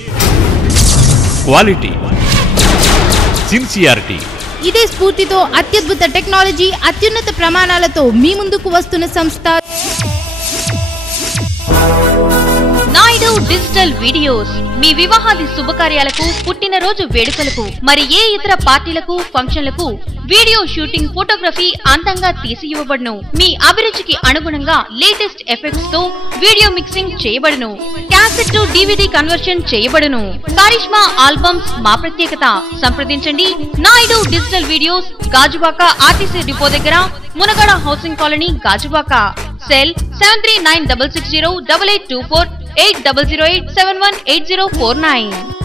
క్వాలిటీ, సిన్సియారిటీ. ఇదే స్ఫూర్తితో అత్యద్భుత టెక్నాలజీ, అత్యున్నత ప్రమాణాలతో మీ ముందుకు వస్తున్న సంస్థ నాయుడు డిజిటల్ వీడియోస్. మీ వివాహాది శుభకార్యాలకు, పుట్టినరోజు వేడుకలకు, మరి ఏ ఇతర పార్టీలకు, ఫంక్షన్లకు వీడియో షూటింగ్, ఫోటోగ్రఫీ అందంగా తీసి ఇవ్వబడును. మీ అభిరుచికి అనుగుణంగా లేటెస్ట్ ఎఫెక్ట్స్ తో వీడియో మిక్సింగ్ చేయబడును. క్యాసెట్ టు DVD కన్వర్షన్ చేయబడును. కరిష్మా ఆల్బమ్స్ మా ప్రత్యేకత. సంప్రదించండి Naidu digital videos, Gajuwaka RTC depot దగ్గర, మునగడ హౌసింగ్ కాలనీ, గాజువాక. సెల్ 7396608824 8008718049.